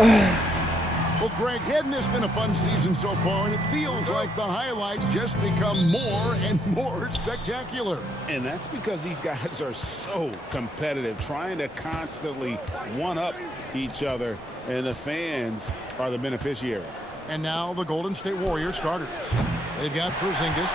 Well, Greg, hadn't this been a fun season so far? And it feels like the highlights just become more and more spectacular. And that's because these guys are so competitive, trying to constantly one-up each other, and the fans are the beneficiaries. And now the Golden State Warriors starters. They've got Porzingis.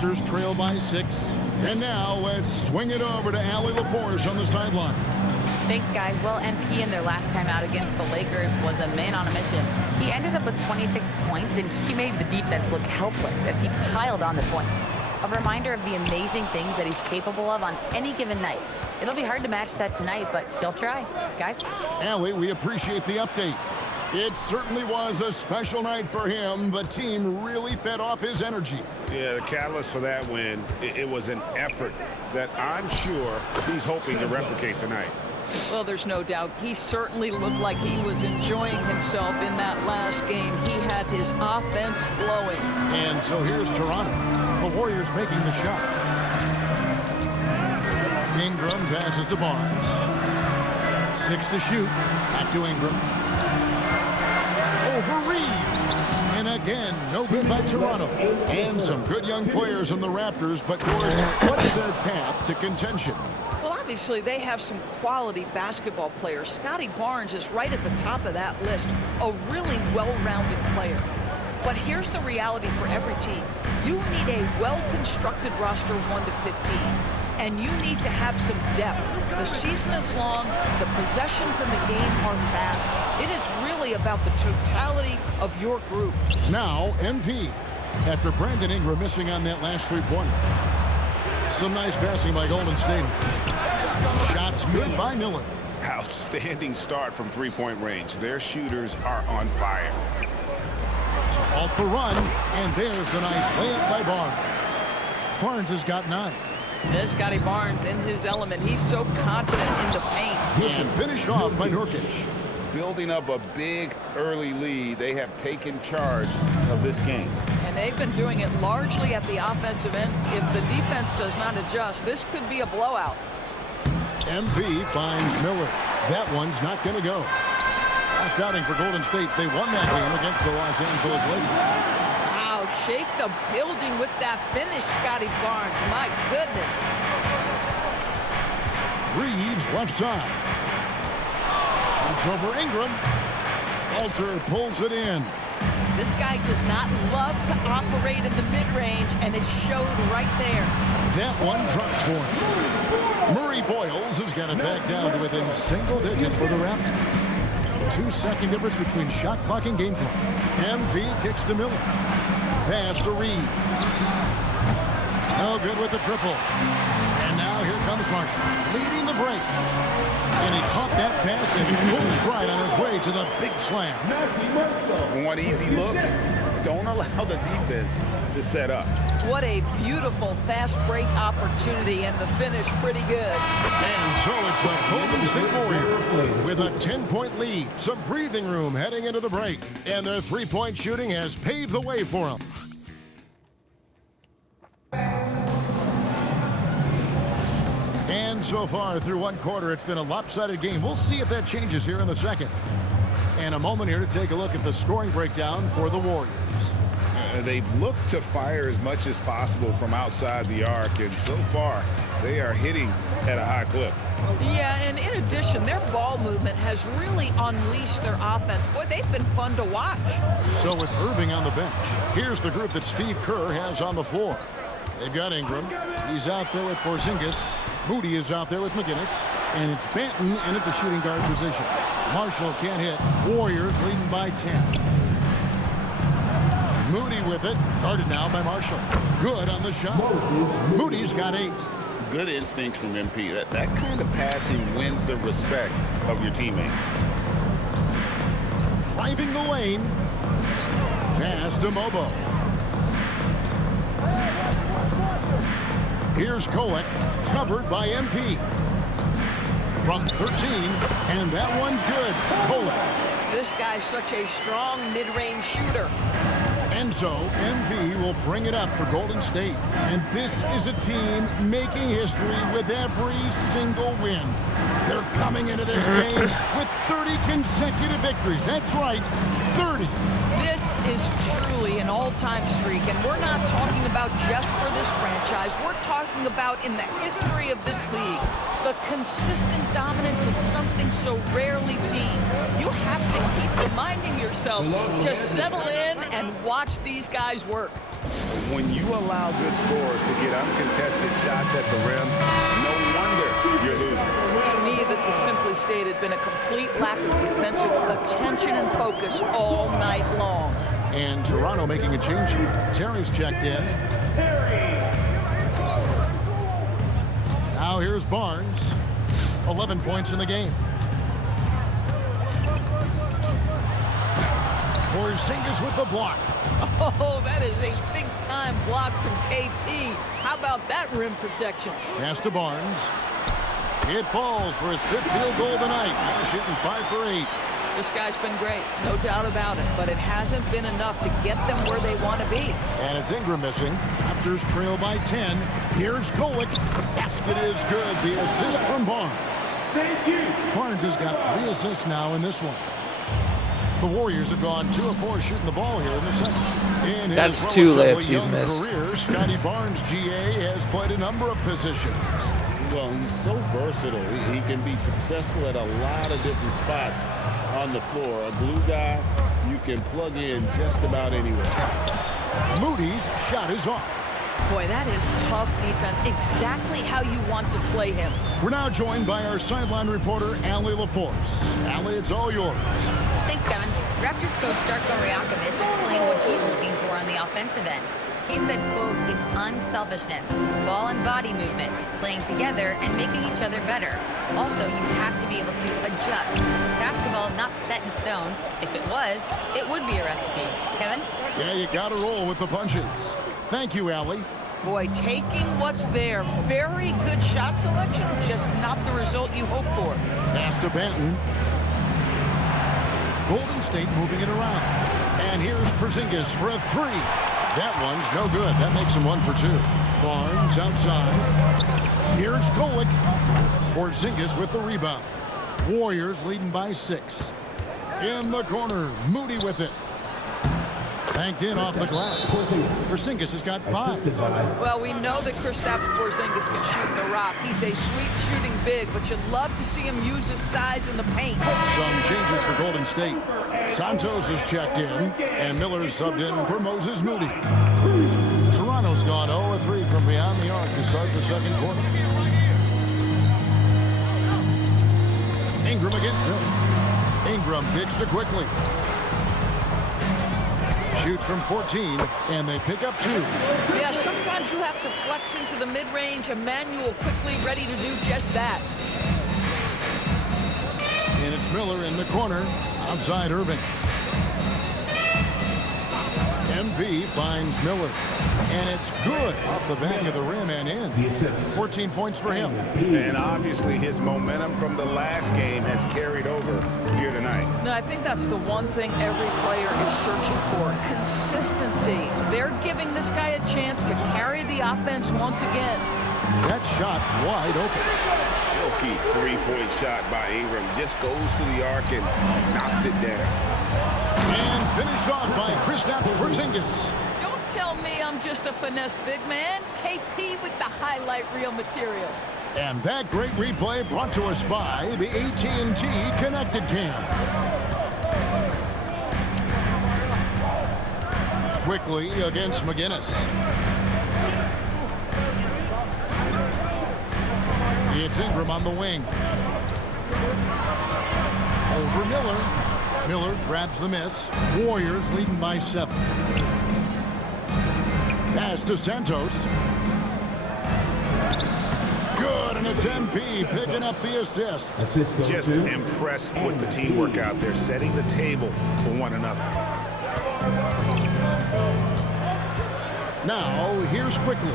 Raptors trail by 6. And now let's swing it over to Allie LaForce on the sideline. Thanks, guys. Well, MP in their last time out against the Lakers was a man on a mission. He ended up with 26 points, and he made the defense look helpless as he piled on the points. A reminder of the amazing things that he's capable of on any given night. It'll be hard to match that tonight, but he'll try. Guys? Allie, we appreciate the update. It certainly was a special night for him. The team really fed off his energy. Yeah, the catalyst for that win, it was an effort that I'm sure he's hoping to replicate tonight. Well, there's no doubt. He certainly looked like he was enjoying himself in that last game. He had his offense flowing. And so here's Toronto. The Warriors making the shot. Ingram passes to Barnes. 6 to shoot. Back to Ingram. Over Reed. And again, no good by Toronto. And some good young players in the Raptors, but Doris, what's their path to contention? Well, obviously, they have some quality basketball players. Scotty Barnes is right at the top of that list, a really well-rounded player. But here's the reality for every team. You need a well-constructed roster 1 to 15, and you need to have some depth. The season is long, the possessions in the game are fast. It is really about the totality of your group. Now, MP, after Brandon Ingram missing on that last three-pointer. Some nice passing by Golden State. Shots good by Miller. Outstanding start from three-point range. Their shooters are on fire. To halt the run, and there's the nice layup by Barnes. Barnes has got 9. There's Scotty Barnes in his element. He's so confident in the paint. And finished off by Nurkic. Building up a big early lead, they have taken charge of this game. And they've been doing it largely at the offensive end. If the defense does not adjust, this could be a blowout. MP finds Miller. That one's not going to go. Last outing for Golden State, they won that game against the Los Angeles Lakers. Wow, shake the building with that finish, Scotty Barnes. My goodness. Reeves left side. Shoots over Ingram. Walter pulls it in. This guy does not love to operate in the mid-range, and it showed right there. That one drops for him. Murray Boyles has got it back down to within single digits for the Raptors. 2-second difference between shot clock and game clock. MP kicks to Miller. Pass to Reed. No good with the triple. And now here comes Marshall, leading the break. And he caught that pass and he full stride on his way to the big slam. Want easy looks? Don't allow the defense to set up. What a beautiful fast break opportunity, and the finish pretty good. And so it's the Golden State Warriors with a 10-point lead. Some breathing room heading into the break. And their three-point shooting has paved the way for them. And so far through one quarter, it's been a lopsided game. We'll see if that changes here in the second. And a moment here to take a look at the scoring breakdown for the Warriors. They've looked to fire as much as possible from outside the arc, and so far they are hitting at a high clip. Yeah, and in addition, their ball movement has really unleashed their offense. Boy, they've been fun to watch. So with Irving on the bench, here's the group that Steve Kerr has on the floor. They've got Ingram. He's out there with Porzingis. Moody is out there with McGinnis. And it's Banton in at the shooting guard position. Marshall can't hit. Warriors leading by 10. Moody with it. Guarded now by Marshall. Good on the shot. Moody's got 8. Good instincts from MP. That kind of passing wins the respect of your teammates. Driving the lane. Pass to Mobo. Here's Kolek, covered by MP. From 13, and that one's good. Kolek. This guy's such a strong mid-range shooter. And so MV will bring it up for Golden State. And this is a team making history with every single win. They're coming into this game with 30 consecutive victories. That's right, 30. This is truly an all-time streak, and we're not talking about just for this franchise. We're talking about in the history of this league. The consistent dominance is something so rarely seen. You have to keep reminding yourself to settle in and watch these guys work. When you allow good scorers to get uncontested shots at the rim, no wonder you're losing. To me, this has simply stated been a complete lack of defensive attention and focus all night long. And Toronto making a change here. Terry's checked in. Now here's Barnes. 11 points in the game. Porzingis with the block. Oh, that is a big-time block from KP. How about that rim protection? Pass to Barnes. It falls for his 5th field goal tonight. Now shooting 5 for 8. This guy's been great, no doubt about it, but it hasn't been enough to get them where they want to be. And it's Ingram missing. Raptors trail by 10. Here's Golick. Basket is good. The assist from Barnes. Thank you. Barnes has got 3 assists now in this one. The Warriors have gone 2 of 4 shooting the ball here in the second. In That's his 2 relatively layups you've young missed. career, Scotty Barnes, GA, has played a number of positions. Well, he's so versatile. He can be successful at a lot of different spots on the floor. A glue guy you can plug in just about anywhere. Moody's shot is off. Boy, that is tough defense. Exactly how you want to play him. We're now joined by our sideline reporter, Allie LaForce. Allie, it's all yours. Thanks, Kevin. Raptors coach Darko Rajakovic explained what he's looking for on the offensive end. He said, quote, it's unselfishness, ball and body movement, playing together and making each other better. Also, you have to be able to adjust. Basketball is not set in stone. If it was, it would be a recipe. Kevin? Yeah, you got to roll with the punches. Thank you, Allie. Boy, taking what's there. Very good shot selection, just not the result you hope for. Pass to Benton. Golden State moving it around. And here's Porzingis for a 3. That one's no good. That makes him 1 for 2. Barnes outside. Here's Golick. Porzingis with the rebound. Warriors leading by 6. In the corner, Moody with it. Banked in off the glass. Porzingis has got 5. Well, we know that Kristaps Porzingis can shoot the rock. He's a sweet shooting big, but you'd love to see him use his size in the paint. Some changes for Golden State. Santos is checked in, and Miller's subbed in for Moses Moody. Toronto's gone 0-3 from beyond the arc to start the second quarter. Ingram against Miller. Ingram pitched it quickly. Shoots from 14, and they pick up 2. Yeah, sometimes you have to flex into the mid-range. Emmanuel quickly ready to do just that. And it's Miller in the corner, outside Irving. MV finds Miller, and it's good off the back of the rim and in. 14 points for him. And obviously his momentum from the last game has carried over here tonight. No, I think that's the one thing every player is searching for. Consistency. They're giving this guy a chance to carry the offense once again. That shot wide open. Silky 3-point shot by Ingram. Just goes to the arc and knocks it down. And finished off by Kristaps Porzingis. Don't tell me I'm just a finesse big man. KP with the highlight reel material. And that great replay brought to us by the AT&T Connected Cam. Quickly against McGinnis. It's Ingram on the wing. Over Miller. Miller grabs the miss. Warriors leading by 7. Pass to Santos. Good, and it's MP picking up the assist. Just impressed with the teamwork out there, setting the table for one another. Now, here's Quickly.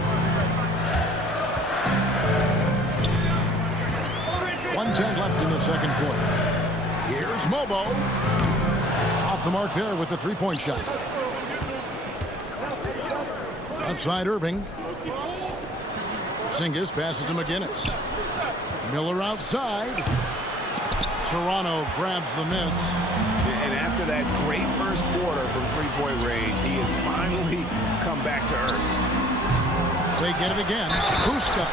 1:10 left in the second quarter. Here's Mobo. Off the mark there with the 3-point shot. Outside Irving. Porzingis passes to McGinnis. Miller outside. Toronto grabs the miss. And after that great first quarter from three-point range, he has finally come back to earth. They get it again. Kuska,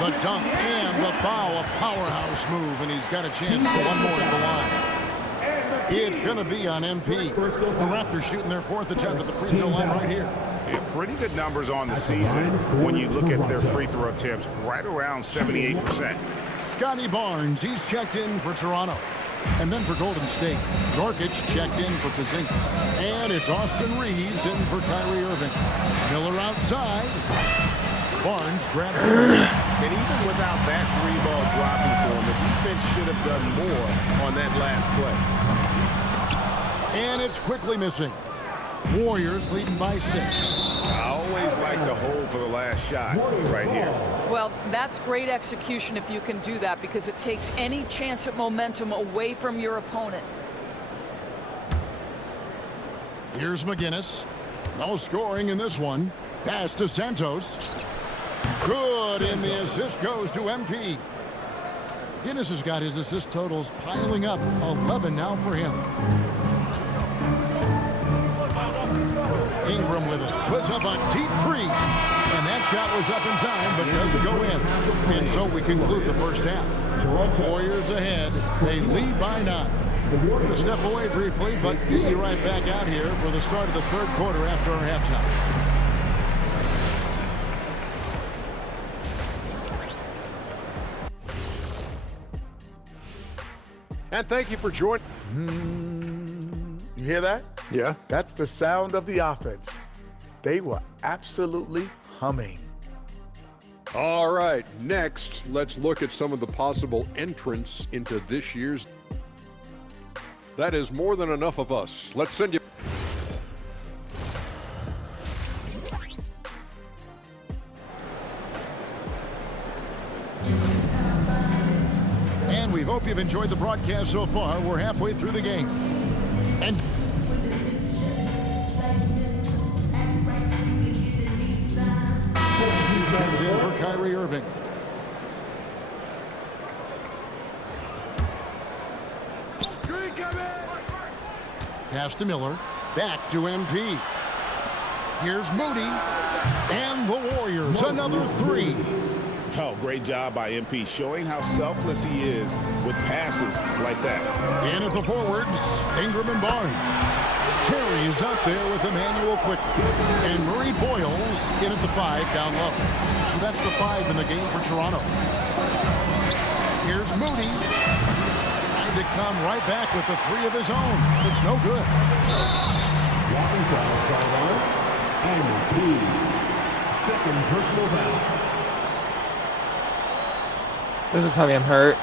the dunk and the foul. A powerhouse move, and he's got a chance for one more at the line. It's going to be on MP. The Raptors shooting their fourth attempt at the free throw line right here. Yeah, pretty good numbers on the season when you look at their free throw attempts, right around 78%. Scotty Barnes, he's checked in for Toronto. And then for Golden State, Norkic checked in for Porzingis. And it's Austin Reeves in for Kyrie Irving. Miller outside. Barnes grabs the miss. And even without that three-ball dropping for him, the defense should have done more on that last play. And it's quickly missing. Warriors leading by 6. I always like to hold for the last shot right here. Well, that's great execution if you can do that, because it takes any chance at momentum away from your opponent. Here's McGinnis. No scoring in this one. Pass to Santos. Good, and the assist goes to MP. McGinnis has got his assist totals piling up. 11 now for him. Ingram with it. Puts up a deep three. And that shot was up in time, but doesn't go in. And so we conclude the first half. Warriors ahead. They lead by 9. We're going to step away briefly, but get you right back out here for the start of the third quarter after our halftime. And thank you for joining. You hear that? Yeah. That's the sound of the offense. They were absolutely humming. All right, next, let's look at some of the possible entrants into this year's. That is more than enough of us. Let's send you. And we hope you've enjoyed the broadcast so far. We're halfway through the game. And checked in for Kyrie Irving. Pass to Miller. Back to MP. Here's Moody. And the Warriors, another 3. Oh, great job by MP, showing how selfless he is with passes like that. In at the forwards, Ingram and Barnes. Terry is out there with Emmanuel quickly. And Murray Boyles in at the 5 down low. So that's the 5 in the game for Toronto. Here's Moody. Trying to come right back with the 3 of his own. It's no good. And second personal foul. This is heavy. I'm hurt.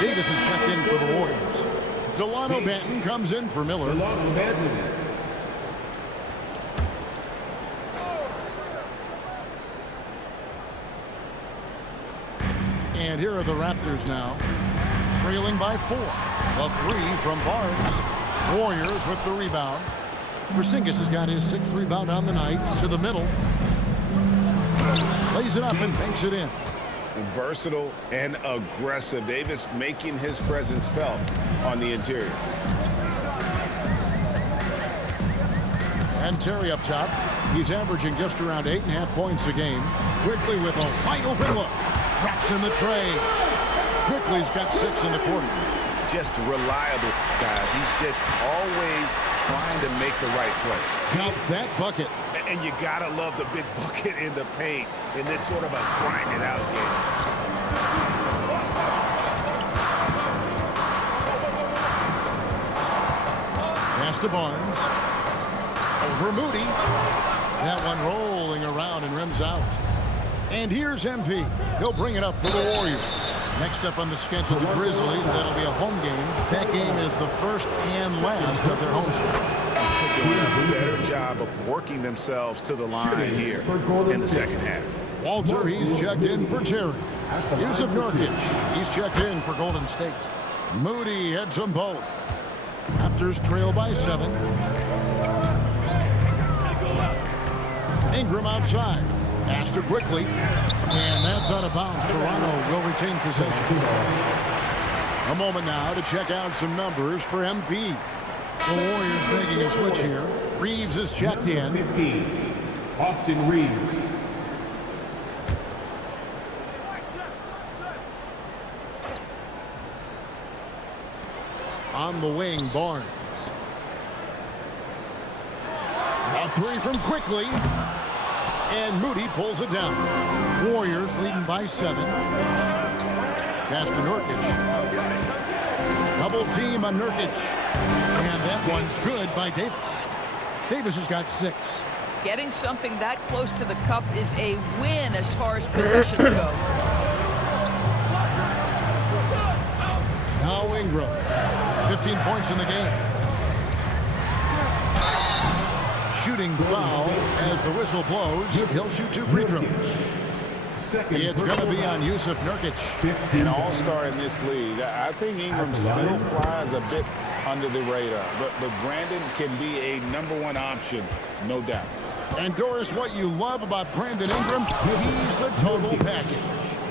Davis is checked in for the Warriors. Delano Banton comes in for Miller. And here are the Raptors now, trailing by 4. A 3 from Barnes. Warriors with the rebound. Porzingis has got his 6th rebound on the night. To the middle. Lays it up and banks it in. Versatile and aggressive. Davis making his presence felt on the interior. And Terry up top. He's averaging just around 8.5 points a game. Quickly with a wide open look. Drops in the tray. Quickly's got 6 in the quarter. Just reliable, guys. He's just always trying to make the right play. Got that bucket. And you gotta love the big bucket in the paint in this sort of a grind it out game. Pass to Barnes. Over Moody. That one rolling around and rims out. And here's MP. He'll bring it up for the Warriors. Next up on the schedule, the Grizzlies. That'll be a home game. That game is the first and last of their home stretch. Doing a better job of working themselves to the line here in the second half. Walter, he's checked in for Terry. Yusuf Nurkic, he's checked in for Golden State. Moody heads them both. Raptors trail by 7. Ingram outside. Pass to quickly. And that's out of bounds. Toronto will retain possession. A moment now to check out some numbers for MP. The Warriors making a switch here. Reeves is checked in. 15, Austin Reeves. On the wing, Barnes. A three from quickly. And Moody pulls it down. Warriors leading by 7. Pass to Nurkic. Double team on Nurkic. And that one's good by Davis. Davis has got 6. Getting something that close to the cup is a win as far as possessions go. Now Ingram. 15 points in the game. Shooting foul as the whistle blows. He'll shoot 2 free throws. It's going to be on Yusuf Nurkic. An all-star in this league. I think Ingram still flies a bit under the radar. But Brandon can be a #1 option, no doubt. And Doris, what you love about Brandon Ingram, he's the total package.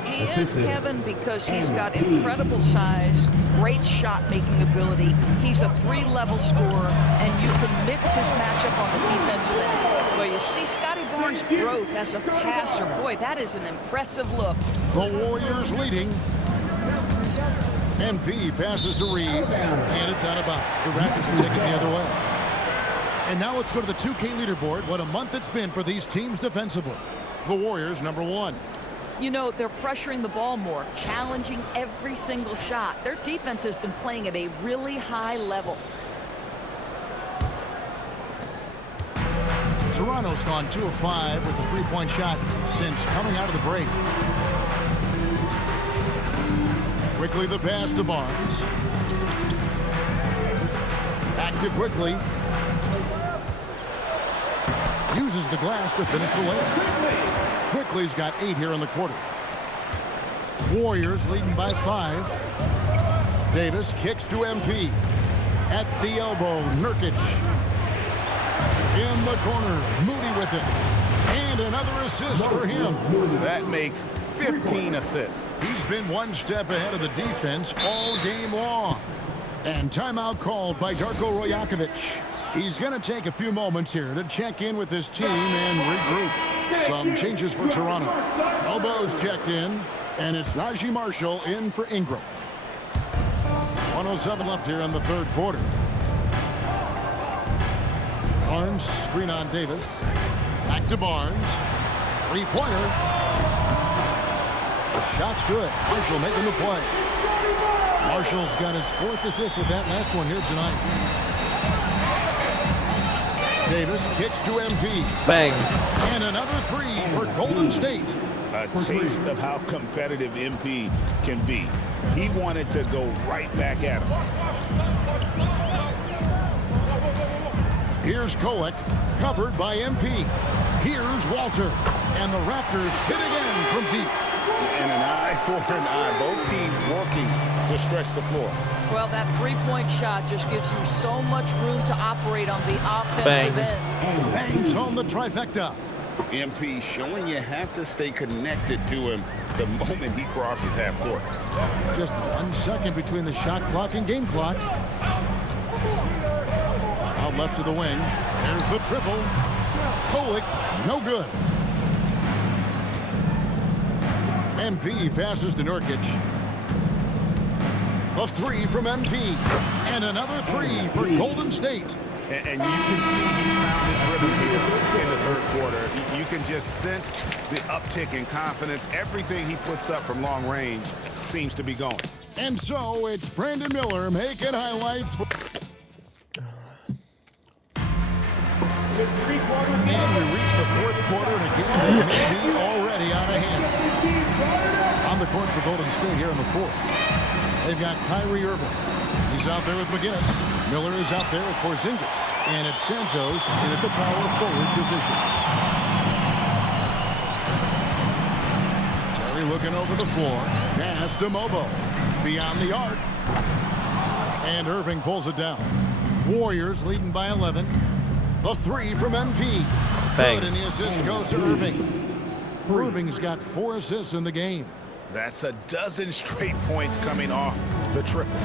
He is, Kevin, because he's got incredible size, great shot-making ability. He's a 3-level scorer, and you can mix his matchup on the defensive end. Well, you see Scotty Barnes' growth as a passer. Boy, that is an impressive look. The Warriors leading. MP passes to Reeves, and it's out of bounds. The Raptors will take it the other way. And now let's go to the 2K leaderboard. What a month it's been for these teams defensively. The Warriors, #1. You know, they're pressuring the ball more, challenging every single shot. Their defense has been playing at a really high level. Toronto's gone 2 of 5 with the 3-point shot since coming out of the break. Quickly the pass to Barnes. Back to quickly. Uses the glass to finish the layup. Quickly's got 8 here in the quarter. Warriors leading by 5. Davis kicks to MP. At the elbow, Nurkic. In the corner, Moody with it. And another assist for him. That makes 15 assists. He's been one step ahead of the defense all game long. And timeout called by Darko Rajakovic. He's going to take a few moments here to check in with his team and regroup. Some changes for Toronto. Elbows checked in, and it's Najee Marshall in for Ingram. 1:07 left here in the 3rd quarter. Barnes, screen on Davis. Back to Barnes. 3-pointer. Shot's good. Marshall making the play. Marshall's got his 4th assist with that last one here tonight. Davis kicks to MP. Bang. And another 3 for Golden State. A taste of how competitive MP can be. He wanted to go right back at him. Here's Kolek, covered by MP. Here's Walter. And the Raptors hit again from deep. And an eye for an eye. Both teams working to stretch the floor. Well, that 3-point shot just gives you so much room to operate on the offensive end. Bangs home the trifecta. MP showing you have to stay connected to him the moment he crosses half court. Just 1 second between the shot clock and game clock. Out left to the wing. There's the triple. Kolek, no good. MP passes to Nurkic. A 3 from MP. And another 3 for Golden State. And you can see he's found his rhythm here in the 3rd quarter. You can just sense the uptick in confidence. Everything he puts up from long range seems to be going. And so it's Brandon Miller making highlights. And we reach the 4th quarter in a game that may be already out of hand. On the court for Golden State here in the 4th. They've got Kyrie Irving. He's out there with McGinnis. Miller is out there with Porzingis. And it's Santos in at the power forward position. Terry looking over the floor. Pass to Mobo. Beyond the arc. And Irving pulls it down. Warriors leading by 11. The 3 from MP. Bang. good, and the assist goes to Irving. Irving's got 4 assists in the game. That's a dozen straight points coming off the triple.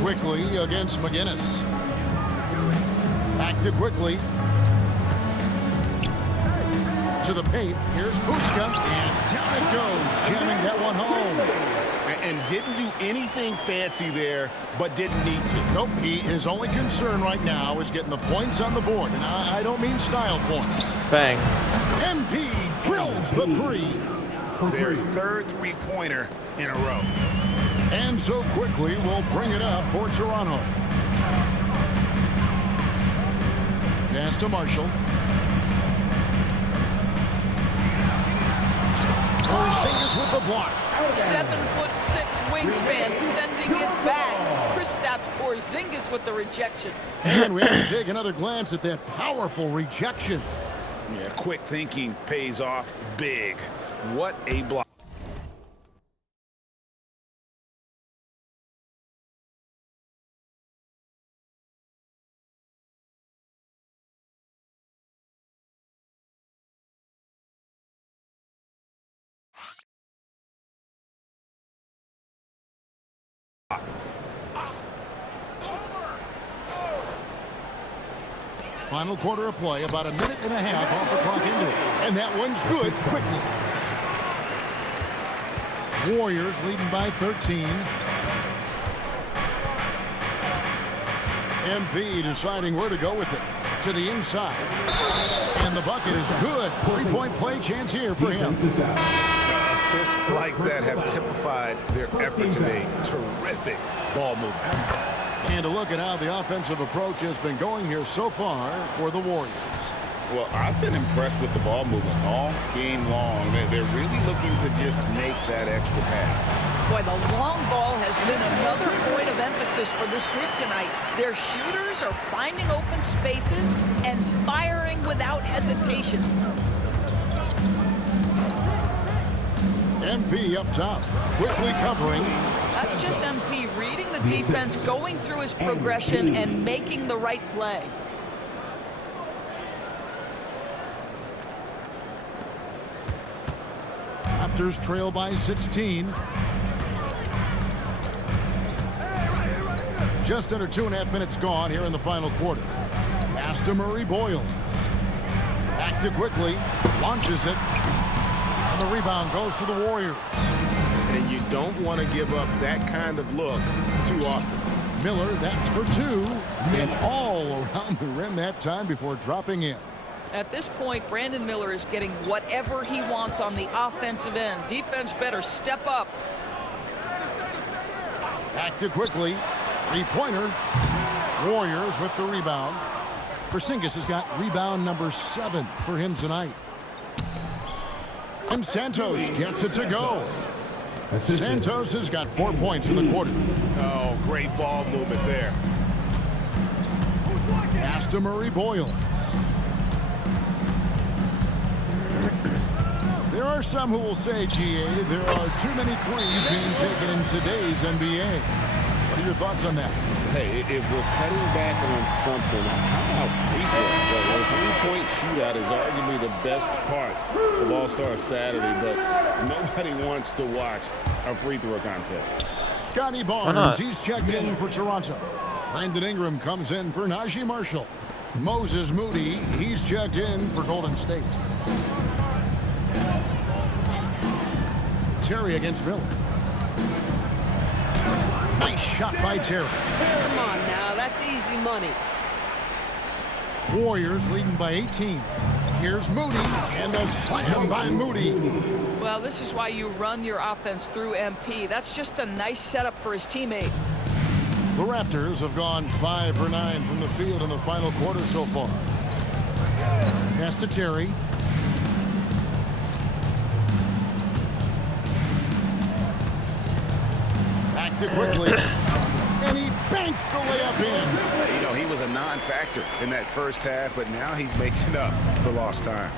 Quickly against McGinnis. Back to Quickly. To the paint. Here's Buska, and down it goes, jamming that one home. And didn't do anything fancy there, but didn't need to. Nope, his only concern right now is getting the points on the board. And I don't mean style points. Bang. MP drills the 3. Their third three-pointer in a row. And so Quickly will bring it up for Toronto. Pass to Marshall. Porzingis with the block. 7'6" wingspan, sending it back. Kristaps Porzingis with the rejection. And we have to take another glance at that powerful rejection. Yeah, quick thinking pays off big. What a block. Final quarter of play, about a minute and a half off the clock into it. And that one's good quickly. Warriors leading by 13. MP deciding where to go with it. To the inside. And the bucket is good. 3-point play chance here for him. Assists like that have typified their effort today. Terrific ball movement. And a look at how the offensive approach has been going here so far for the Warriors. Well, I've been impressed with the ball movement all game long. They're really looking to just make that extra pass. Boy, the long ball has been another point of emphasis for this group tonight. Their shooters are finding open spaces and firing without hesitation. MP up top, quickly covering. That's just MP reading the defense, going through his progression, and making the right play. Raptors trail by 16. Just under 2.5 minutes gone here in the final quarter. Pass to Murray Boyle. Back to Quickly. Launches it. And the rebound goes to the Warriors. And you don't want to give up that kind of look too often. Miller, that's for 2. And all around the rim that time before dropping in. At this point, Brandon Miller is getting whatever he wants on the offensive end. Defense better step up. Back to Quickly. 3-pointer. Warriors with the rebound. Porzingis has got rebound number 7 for him tonight. And Santos gets it to go. Santos has got 4 points in the quarter. Oh, great ball movement there. Pass to Murray Boyle. There are some who will say, GA, there are too many threes being taken in today's NBA. What are your thoughts on that? Hey, if we're cutting back on something, how about free throw? A 3-point shootout is arguably the best part of All-Star Saturday, but nobody wants to watch a free throw contest. Scotty Barnes, he's checked in for Toronto. Brandon Ingram comes in for Najee Marshall. Moses Moody, he's checked in for Golden State. Terry against Miller. Nice shot by Terry. Come on now, that's easy money. Warriors leading by 18. Here's Moody, and the slam by Moody. Well, this is why you run your offense through MP. That's just a nice setup for his teammate. The Raptors have gone 5 for 9 from the field in the final quarter so far. Pass to Terry. Back to Quickly. And he banks the layup in. You know, he was a non-factor in that first half, but now he's making up for lost time.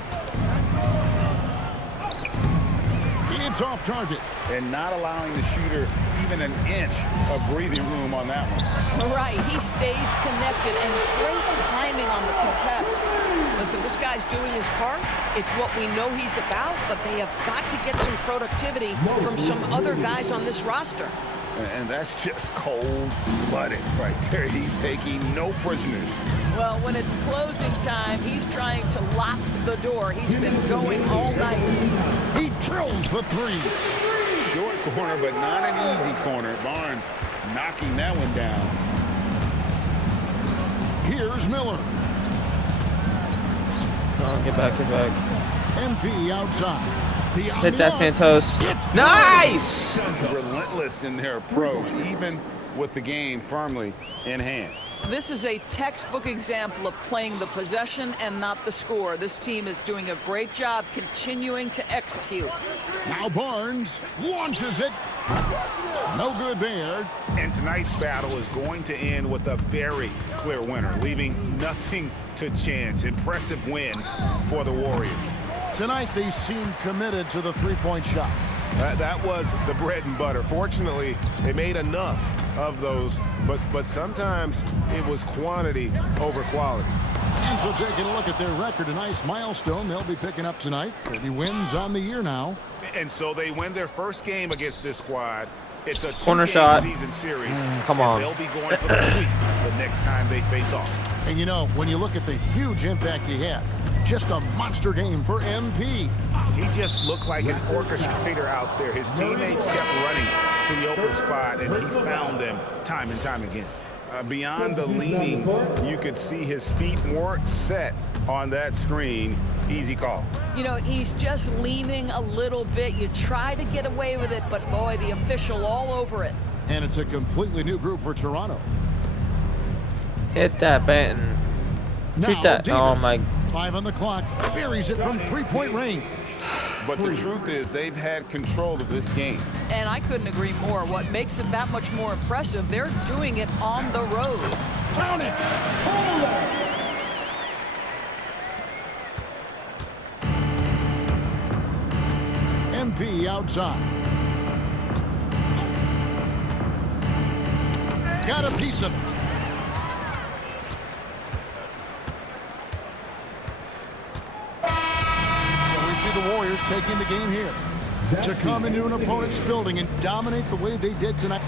It's off target. And not allowing the shooter even an inch of breathing room on that one. Right, he stays connected and great timing on the contest. Listen, this guy's doing his part. It's what we know he's about, but they have got to get some productivity from some other guys on this roster. And that's just cold-blooded right there. He's taking no prisoners. Well, when it's closing time, he's trying to lock the door. He's been going all night. He drills the three. Short corner, but not an easy corner. Barnes knocking that one down. Here's Miller. Oh, get back, get back. MP outside. Hit that, Santos. Nice! Relentless in their approach, even with the game firmly in hand. This is a textbook example of playing the possession and not the score. This team is doing a great job continuing to execute. Now Barnes launches it. No good there. And tonight's battle is going to end with a very clear winner, leaving nothing to chance. Impressive win for the Warriors. Tonight they seem committed to the three-point shot. That was the bread and butter. Fortunately, they made enough of those, but sometimes it was quantity over quality. And so taking a look at their record, a nice milestone they'll be picking up tonight. 30 wins on the year now. And so they win their first game against this squad. It's a corner shot. Season series. Come on. They'll be going for the sweep the next time they face off. And you know, when you look at the huge impact he had, just a monster game for MP. He just looked like an orchestrator out there. His teammates kept running to the open spot, and he found them time and time again. Beyond the leaning, you could see his feet weren't set on that screen. Easy call. You know, he's just leaning a little bit. You try to get away with it, but boy, the official all over it. And it's a completely new group for Toronto. Hit that, Benton. Shoot that. Davis, Oh, my. 5 on the clock. Buries it from three-point range. But the truth is, they've had control of this game. And I couldn't agree more. What makes it that much more impressive, they're doing it on the road. Count it. Hold it. MP outside. Got a piece of it. So we see the Warriors taking the game here. To come into an opponent's building and dominate the way they did tonight.